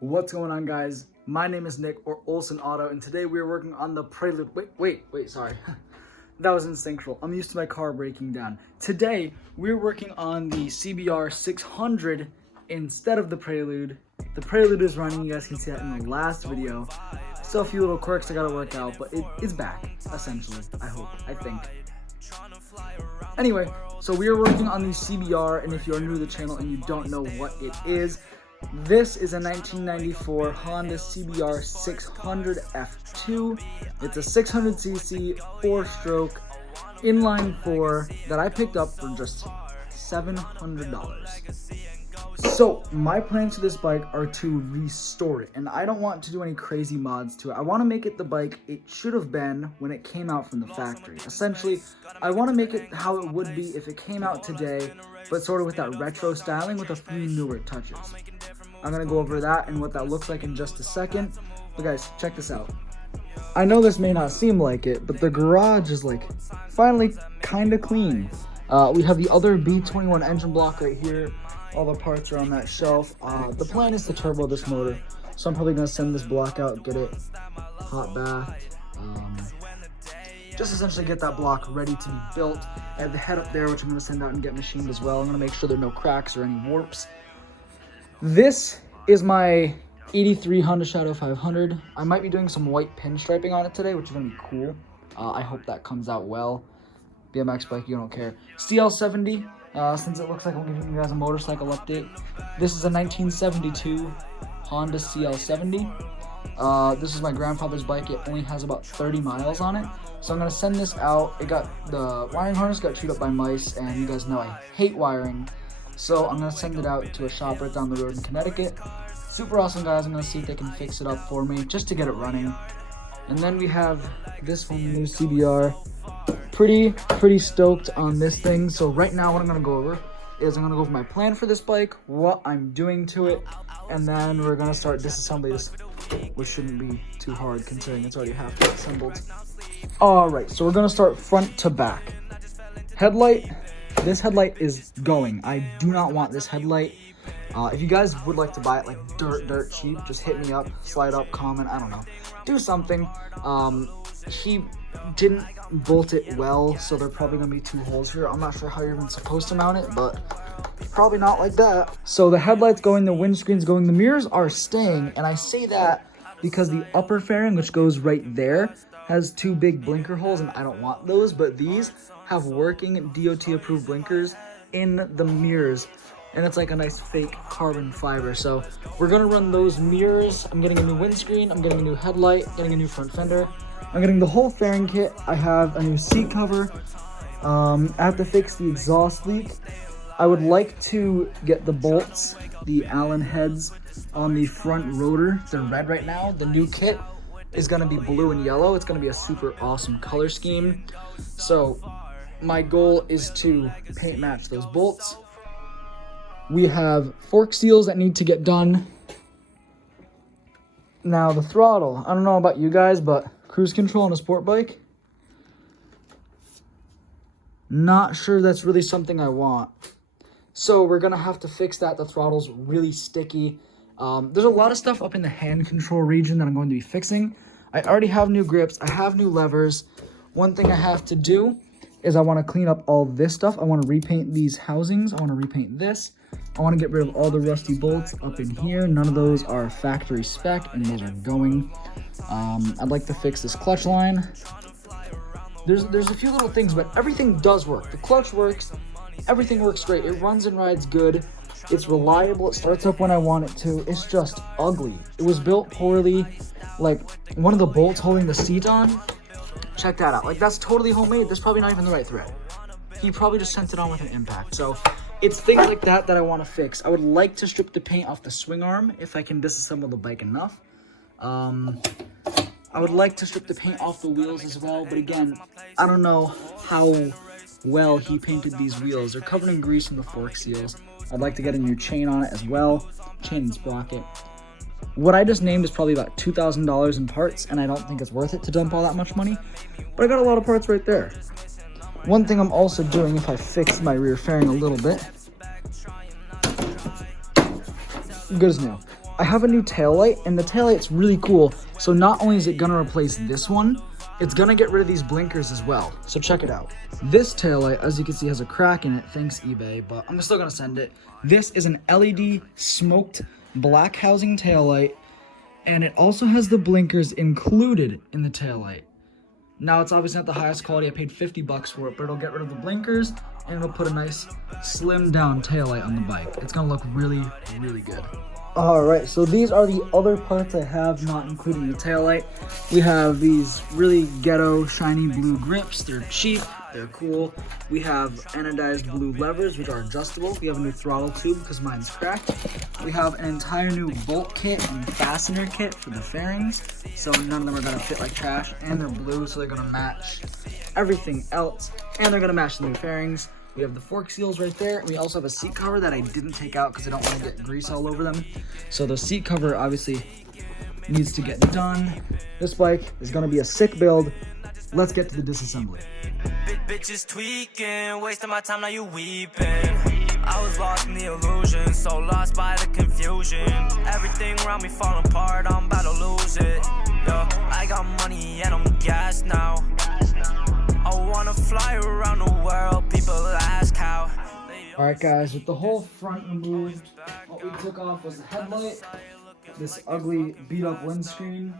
What's going on, guys? My name is Nick, or Olsen Auto, and today we are working on the Prelude. Wait, sorry. That was instinctual. I'm used to my car breaking down. Today, we're working on the CBR 600 instead of the Prelude. The Prelude is running, you guys can see that in the last video. Still a few little quirks I gotta work out, but it's back, essentially, I think. Anyway, so we are working on the CBR, and if you're new to the channel and you don't know what it is, this is a 1994 Honda CBR 600 F2. It's a 600cc 4-stroke inline 4 that I picked up for just $700. So my plans for this bike are to restore it, and I don't want to do any crazy mods to it. I want to make it the bike it should have been when it came out from the factory. Essentially, I want to make it how it would be if it came out today, but sort of with that retro styling with a few newer touches. I'm going to go over that and what that looks like in just a second. But guys, check this out. I know this may not seem like it, but the garage is like finally kind of clean. We have the other B21 engine block right here. All the parts are on that shelf. The plan is to turbo this motor, so I'm probably going to send this block out, get it hot bath. Just essentially get that block ready to be built. I have the head up there, which I'm going to send out and get machined as well. I'm going to make sure there are no cracks or any warps. This is my 83 Honda Shadow 500. I might be doing some white pinstriping on it today, which is going to be cool. I hope that comes out well. BMX bike, you don't care. CL70, since it looks like I'm giving you guys a motorcycle update. This is a 1972 Honda CL70. This is my grandfather's bike. It only has about 30 miles on it. So I'm going to send this out. The wiring harness got chewed up by mice, and you guys know I hate wiring. So I'm going to send it out to a shop right down the road in Connecticut. Super awesome guys. I'm going to see if they can fix it up for me just to get it running. And then we have this one, the new CBR. Pretty stoked on this thing. So right now what I'm going to go over is I'm going to go over my plan for this bike, what I'm doing to it, and then we're going to start disassembling this, which shouldn't be too hard considering it's already half assembled. Alright, so we're going to start front to back. Headlight. This headlight is going. I do not want this headlight. If you guys would like to buy it like dirt cheap, just hit me up, slide up, comment, I don't know. Do something. He didn't bolt it well, so there are probably going to be 2 holes here. I'm not sure how you're even supposed to mount it, but probably not like that. So the headlight's going, the windscreen's going, the mirrors are staying, and I say that because the upper fairing, which goes right there, has 2 big blinker holes, and I don't want those, but these have working DOT-approved blinkers in the mirrors, and it's like a nice fake carbon fiber. So we're going to run those mirrors. I'm getting a new windscreen, I'm getting a new headlight, getting a new front fender. I'm getting the whole fairing kit. I have a new seat cover. I have to fix the exhaust leak. I would like to get the bolts, the Allen heads on the front rotor. They're red right now. The new kit is going to be blue and yellow. It's going to be a super awesome color scheme. So my goal is to paint match those bolts. We have fork seals that need to get done. Now the throttle, I don't know about you guys, but cruise control on a sport bike, not sure that's really something I want. So we're gonna have to fix that. The throttle's really sticky. There's a lot of stuff up in the hand control region that I'm going to be fixing. I already have new grips, I have new levers. One thing I have to do is I want to clean up all this stuff. I want to repaint these housings. I want to repaint this. I want to get rid of all the rusty bolts up in here. None of those are factory spec, and those are going. I'd like to fix this clutch line. There's a few little things, but everything does work. The clutch works. Everything works great. It runs and rides good. It's reliable. It starts up when I want it to. It's just ugly. It was built poorly. Like, one of the bolts holding the seat on, check that out. Like, that's totally homemade. That's probably not even the right thread. He probably just sent it on with an impact. So it's things like that I want to fix. I would like to strip the paint off the swing arm if I can disassemble the bike enough. I would like to strip the paint off the wheels as well, but again, I don't know how well he painted these wheels. They're covered in grease from the fork seals. I'd like to get a new chain on it as well, chain and sprocket. What I just named is probably about $2,000 in parts, and I don't think it's worth it to dump all that much money, but I got a lot of parts right there. One thing I'm also doing, if I fix my rear fairing a little bit, good as new. I have a new taillight, and the taillight's really cool. So not only is it gonna replace this one, it's gonna get rid of these blinkers as well. So check it out. This taillight, as you can see, has a crack in it, thanks eBay, but I'm still gonna send it. This is an LED smoked black housing taillight, and it also has the blinkers included in the taillight. Now, it's obviously not the highest quality. I paid 50 bucks for it, but it'll get rid of the blinkers, and it'll put a nice slimmed down taillight on the bike. It's gonna look really, really good. All right, so these are the other parts I have, not including the taillight. We have these really ghetto shiny blue grips. They're cheap, they're cool. We have anodized blue levers, which are adjustable. We have a new throttle tube because mine's cracked. We have an entire new bolt kit and fastener kit for the fairings, so none of them are gonna fit like trash, and they're blue, so they're gonna match everything else, and they're gonna match the new fairings. We have the fork seals right there. We also have a seat cover that I didn't take out because I don't want to get grease all over them. So the seat cover obviously needs to get done. This bike is going to be a sick build. Let's get to the disassembly. Bitches tweaking, wasting my time, now you weeping. I was lost in the illusion, so lost by the confusion. Everything around me falling apart, I'm about to lose it. Yeah, I got money and I'm gassed now. I wanna fly around the world, people ask how. Alright guys, with the whole front removed, what we took off was the headlight, this ugly beat up windscreen,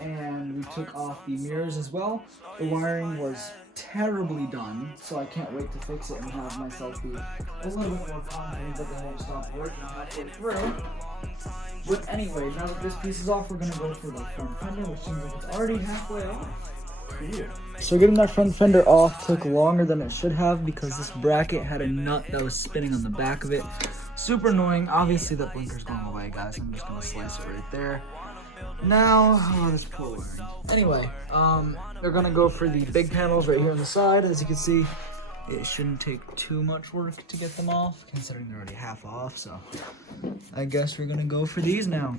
and we took off the mirrors as well. The wiring was terribly done, so I can't wait to fix it and have myself be a little bit more confident that they won't stop working halfway through. But anyway, now that this piece is off, we're gonna go for the front fender, which seems like it's already halfway off. Cool. So getting that front fender off took longer than it should have because this bracket had a nut that was spinning on the back of it. Super annoying. Obviously that blinker's going away, guys. I'm just gonna slice it right there. Now, oh, this poor wiring. Anyway, they're gonna go for the big panels right here on the side. As you can see, it shouldn't take too much work to get them off, considering they're already half off. So I guess we're gonna go for these now.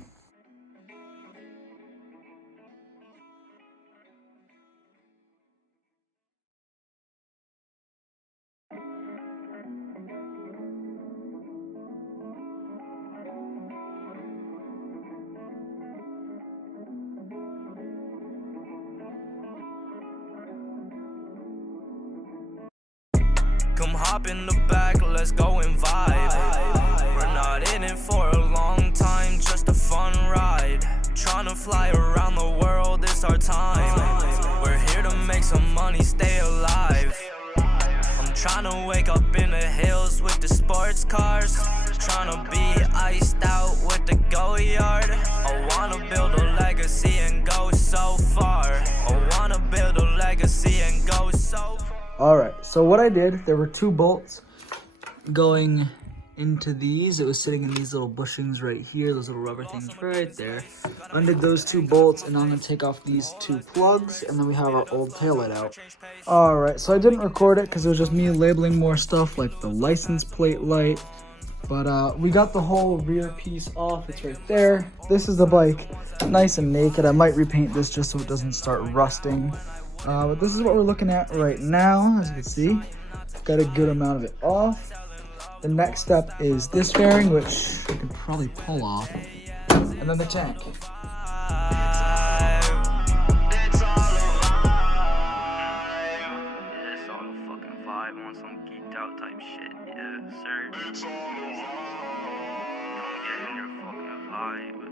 Come hop in the back, let's go and vibe. We're not in it for a long time, just a fun ride. Tryna fly around the world, it's our time. We're here to make some money, stay alive. I'm tryna wake up in the hills with the sports cars. Tryna be iced out with the go yard. I wanna build a legacy and go so far. I wanna build a legacy and go so far. Alright, so what I did, there were two bolts going into these. It was sitting in these little bushings right here, those little rubber things right there. Undid those two bolts, and I'm going to take off these two plugs, and then we have our old taillight out. Alright, so I didn't record it because it was just me labeling more stuff like the license plate light. But we got the whole rear piece off, it's right there. This is the bike, nice and naked. I might repaint this just so it doesn't start rusting. But this is what we're looking at right now, as you can see. Got a good amount of it off. The next step is this fairing, which you can probably pull off, and then the tank. It's all a fucking vibe on some geeked out type shit, yeah, sir. Don't get in your fucking vibe.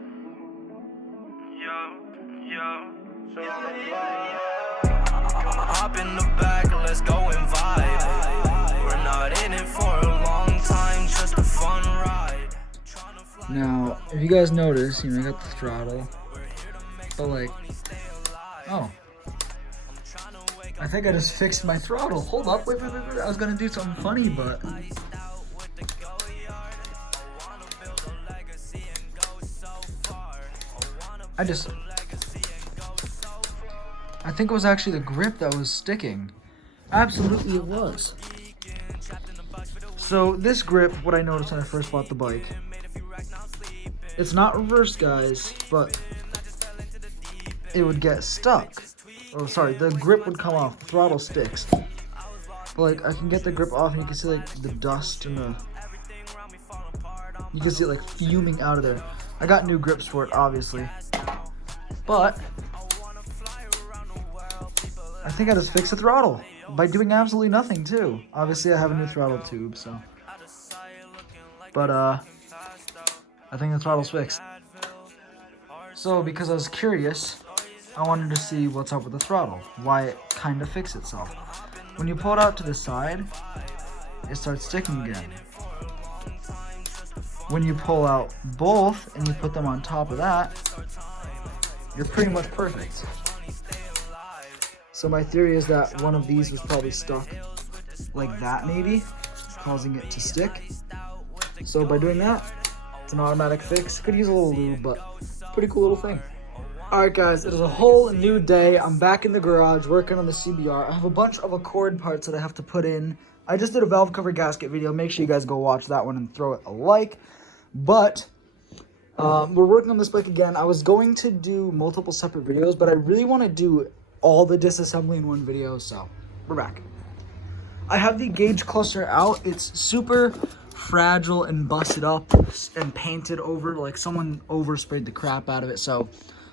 Hop in the back, let's go and vibe. We're not in it for a long time, just a fun ride. Now, if you guys notice, I got the throttle, but like, oh, I think I just fixed my throttle. Hold up, wait, I was gonna do something funny, but I think it was actually the grip that was sticking. Absolutely it was. So this grip, what I noticed when I first bought the bike, it's not reversed, guys, but it would get stuck. Oh, sorry, the grip would come off, the throttle sticks. But like, I can get the grip off and you can see like the dust and the You can see it like fuming out of there. I got new grips for it, obviously. But I think I just fixed the throttle by doing absolutely nothing too. Obviously I have a new throttle tube, so. But I think the throttle's fixed. So because I was curious, I wanted to see what's up with the throttle, why it kind of fixed itself. When you pull it out to the side, it starts sticking again. When you pull out both and you put them on top of that, you're pretty much perfect. So my theory is that one of these was probably stuck like that maybe, causing it to stick. So by doing that, it's an automatic fix. Could use a little lube, but pretty cool little thing. Alright guys, it is a whole new day. I'm back in the garage working on the CBR. I have a bunch of Accord parts that I have to put in. I just did a valve cover gasket video. Make sure you guys go watch that one and throw it a like. But we're working on this bike again. I was going to do multiple separate videos, but I really want to do all the disassembly in one video, so we're back. I have the gauge cluster out. It's super fragile and busted up and painted over, like someone oversprayed the crap out of it. So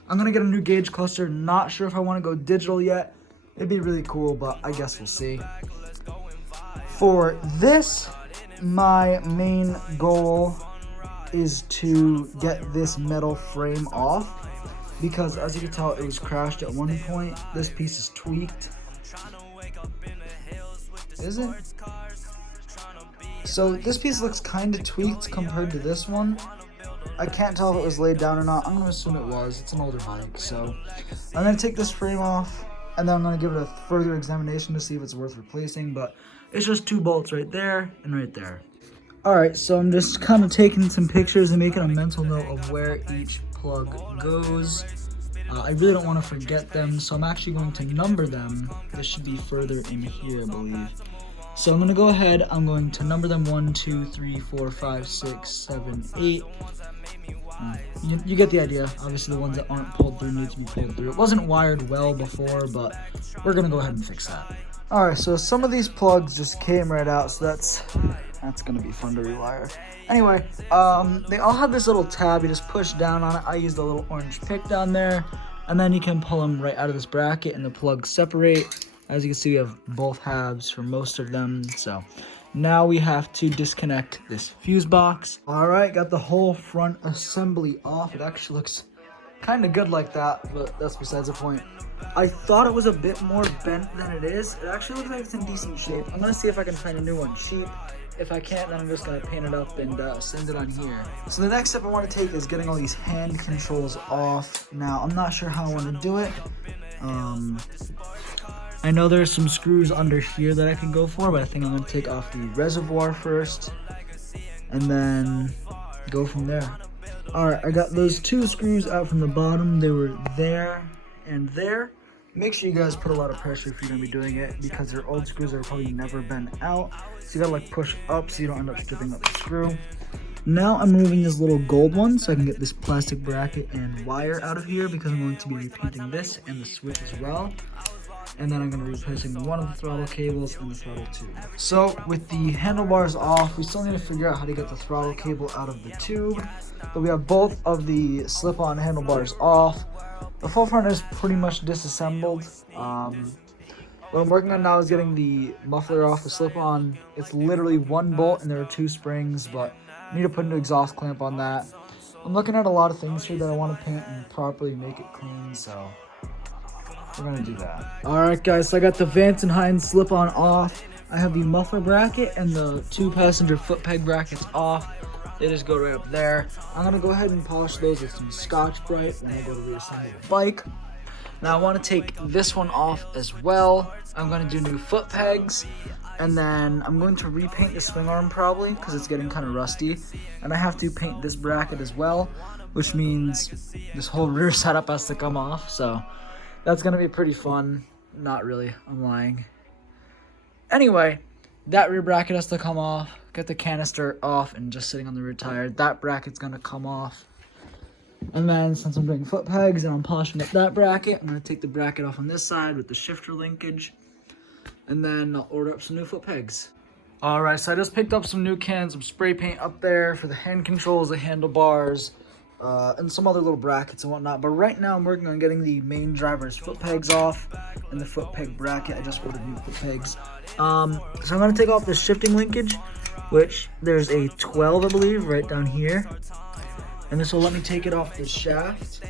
I'm gonna get a new gauge cluster. Not sure if I want to go digital yet. It'd be really cool, but I guess we'll see. For this, my main goal is to get this metal frame off, because as you can tell, it was crashed at one point. This piece is tweaked. Is it? So this piece looks kind of tweaked compared to this one. I can't tell if it was laid down or not. I'm going to assume it was. It's an older bike. So I'm going to take this frame off, and then I'm going to give it a further examination to see if it's worth replacing. But it's just 2 bolts right there and right there. Alright, so I'm just kind of taking some pictures and making a mental note of where each plug goes. I really don't want to forget them, so I'm actually going to number them. This should be further in here, I believe. So I'm going to go ahead, I'm going to number them 1, 2, 3, 4, 5, 6, 7, 8. You get the idea. Obviously the ones that aren't pulled through need to be pulled through. It wasn't wired well before, but we're going to go ahead and fix that. Alright, so some of these plugs just came right out, so that's going to be fun to rewire. Anyway, they all have this little tab. You just push down on it. I used a little orange pick down there, and then you can pull them right out of this bracket and the plugs separate. As you can see, we have both halves for most of them. So now we have to disconnect this fuse box. Alright, got the whole front assembly off. It actually looks kind of good like that, but that's besides the point. I thought it was a bit more bent than it is. It actually looks like it's in decent shape. I'm going to see if I can find a new one cheap. If I can't, then I'm just going to paint it up and send it on here. So the next step I want to take is getting all these hand controls off. Now, I'm not sure how I want to do it. I know there's some screws under here that I can go for, but I think I'm going to take off the reservoir first and then go from there. Alright, I got those 2 screws out from the bottom. They were there and there. Make sure you guys put a lot of pressure if you're going to be doing it, because your old screws are probably never been out. So you got to like push up so you don't end up stripping up the screw. Now I'm removing this little gold one so I can get this plastic bracket and wire out of here, because I'm going to be repainting this and the switch as well. And then I'm going to be replacing one of the throttle cables and the throttle tube. So with the handlebars off, we still need to figure out how to get the throttle cable out of the tube. But we have both of the slip-on handlebars off. The full front is pretty much disassembled. What I'm working on now is getting the muffler off the slip-on. It's literally 1 bolt and there are 2 springs, but I need to put an exhaust clamp on that. I'm looking at a lot of things here that I want to paint and properly make it clean, so we're going to do that. Alright guys, so I got the Vance and Hines slip-on off. I have the muffler bracket and the 2 passenger foot peg brackets off. They just go right up there. I'm going to go ahead and polish those with some Scotch-Brite when I go to reassemble the bike. Now I want to take this one off as well. I'm going to do new foot pegs. And then I'm going to repaint the swing arm probably, because it's getting kind of rusty. And I have to paint this bracket as well, which means this whole rear setup has to come off. So that's going to be pretty fun. Not really, I'm lying. Anyway, that rear bracket has to come off. Get the canister off and just sitting on the rear tire. That bracket's going to come off. And then since I'm doing foot pegs and I'm polishing up that bracket, I'm going to take the bracket off on this side with the shifter linkage. And then I'll order up some new foot pegs. All right, so I just picked up some new cans of spray paint up there for the hand controls, the handlebars, and some other little brackets and whatnot. But right now I'm working on getting the main driver's foot pegs off and the foot peg bracket. I just ordered new foot pegs. So I'm gonna take off the shifting linkage, which there's a 12, I believe, right down here. And this will let me take it off the shaft.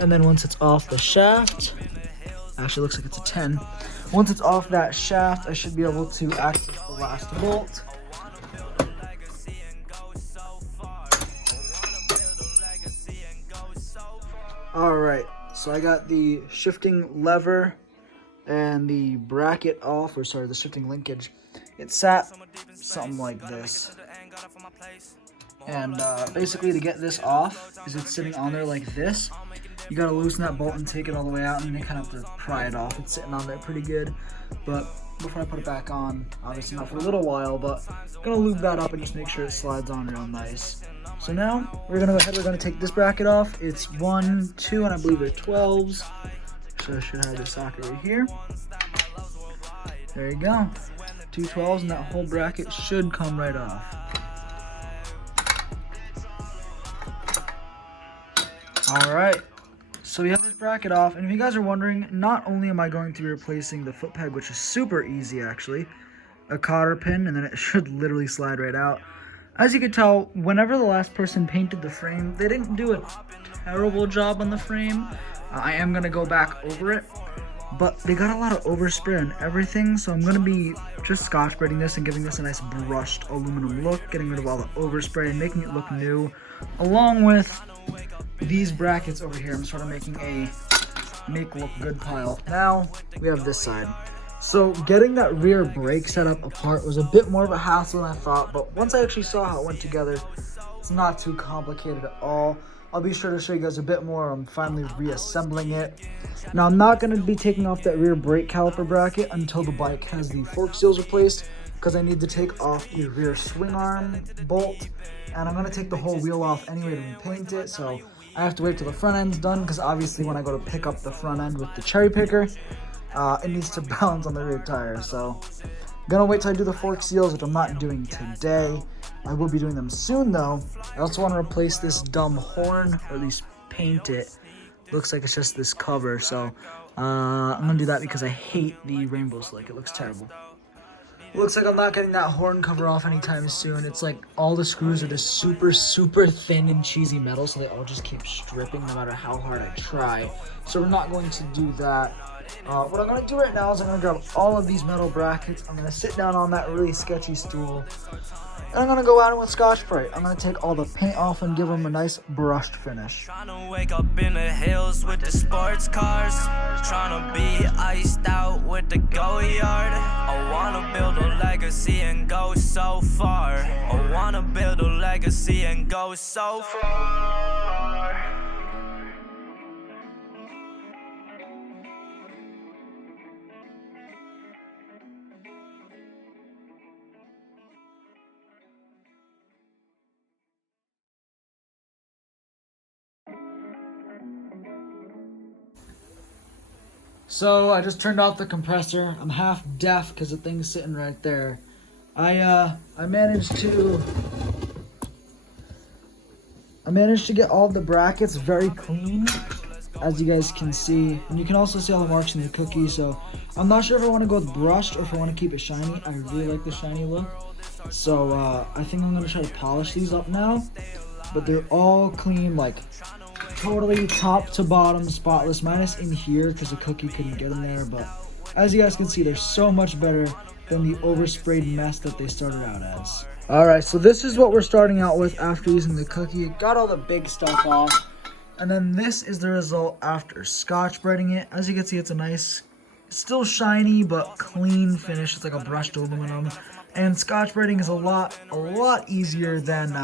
And then once it's off the shaft, actually looks like it's a 10. Once it's off that shaft, I should be able to access the last bolt. All right, so I got the shifting lever and the bracket off, or sorry, the shifting linkage. It sat something like this. And basically to get this off, is it's sitting on there like this. You gotta loosen that bolt and take it all the way out, and then you kind of have to pry it off. It's sitting on there pretty good. But before I put it back on, obviously not for a little while, but I'm gonna lube that up and just make sure it slides on real nice. So now we're gonna go ahead, we're gonna take this bracket off. It's 1, 2, and I believe they're 12s. So I should have the socket right here. There you go. 2 12s, and that whole bracket should come right off. All right, so we have this bracket off, and if you guys are wondering, not only am I going to be replacing the foot peg, which is super easy actually, a cotter pin, and then it should literally slide right out. As you can tell, whenever the last person painted the frame, they didn't do a terrible job on the frame. I am gonna go back over it, but they got a lot of overspray and everything, so I'm gonna be just scotch braiding this and giving this a nice brushed aluminum look, getting rid of all the overspray and making it look new, along with these brackets over here. I'm sort of making a make look good pile. Now we have this side. So getting that rear brake setup apart was a bit more of a hassle than I thought, but once I actually saw how it went together, it's not too complicated at all. I'll be sure to show you guys a bit more. I'm finally reassembling it. Now I'm not going to be taking off that rear brake caliper bracket until the bike has the fork seals replaced, because I need to take off the rear swing arm bolt, and I'm going to take the whole wheel off anyway to repaint it, so I have to wait till the front end's done, because obviously when I go to pick up the front end with the cherry picker, it needs to balance on the rear tire. So I'm gonna wait till I do the fork seals, which I'm not doing today. I will be doing them soon though. I also want to replace this dumb horn, or at least paint it. Looks like it's just this cover, so I'm gonna do that because I hate the rainbow slick. It looks terrible. Looks like I'm not getting that horn cover off anytime soon. It's like all the screws are just super, super thin and cheesy metal, so they all just keep stripping no matter how hard I try. So we're not going to do that. What I'm going to do right now is I'm going to grab all of these metal brackets. I'm going to sit down on that really sketchy stool, and I'm going to go at it with Scotch-Brite. I'm going to take all the paint off and give them a nice brushed finish. Trying to wake up in the hills with the sports cars, trying to be iced out with the go yard. I wanna build a legacy and go so far. I wanna build a legacy and go so far. So I just turned off the compressor. I'm half deaf because the thing's sitting right there. I managed to get all the brackets very clean, as you guys can see, and you can also see all the marks in the cookie. So I'm not sure if I want to go with brushed or if I want to keep it shiny. I really like the shiny look, so I think I'm gonna try to polish these up now. But they're all clean, like totally top to bottom spotless, minus in here because the cookie couldn't get in there. But as you guys can see, they're so much better than the oversprayed mess that they started out as. Alright, so this is what we're starting out with after using the cookie. It got all the big stuff off, and then this is the result after Scotch Brightening it. As you can see, it's a nice, still shiny but clean finish. It's like a brushed aluminum, and Scotch Brightening is a lot easier than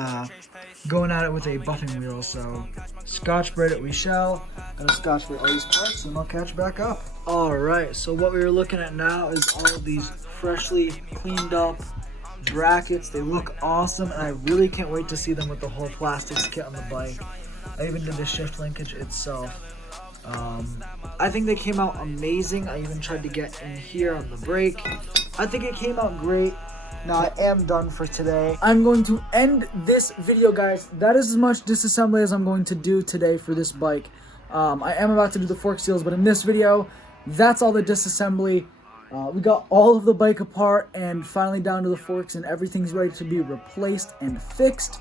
going at it with a buffing wheel. So Scotch Brite it we shall. Gonna Scotch Brite all these parts and I'll catch back up. Alright, so what we are looking at now is all of these freshly cleaned up brackets. They look awesome, and I really can't wait to see them with the whole plastics kit on the bike. I even did the shift linkage itself. I think they came out amazing. I even tried to get in here on the brake. I think it came out great. Now I am done for today. I'm going to end this video, guys. That is as much disassembly as I'm going to do today for this bike. I am about to do the fork seals, but in this video, that's all the disassembly. We got all of the bike apart and finally down to the forks, and everything's ready to be replaced and fixed.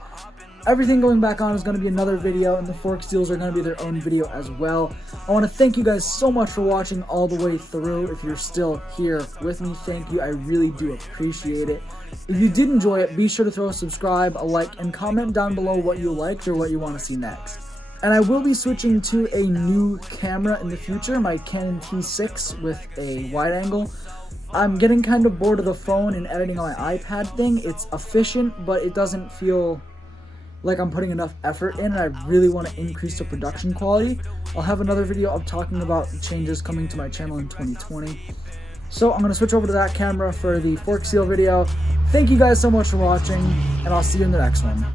Everything going back on is going to be another video, and the fork seals are going to be their own video as well. I want to thank you guys so much for watching all the way through. If you're still here with me, thank you. I really do appreciate it. If you did enjoy it, be sure to throw a subscribe, a like, and comment down below what you liked or what you want to see next. And I will be switching to a new camera in the future, my Canon T6 with a wide angle. I'm getting kind of bored of the phone and editing on my iPad thing. It's efficient, but it doesn't feel like I'm putting enough effort in, and I really want to increase the production quality. I'll have another video of talking about changes coming to my channel in 2020. So I'm going to switch over to that camera for the fork seal video. Thank you guys so much for watching, and I'll see you in the next one.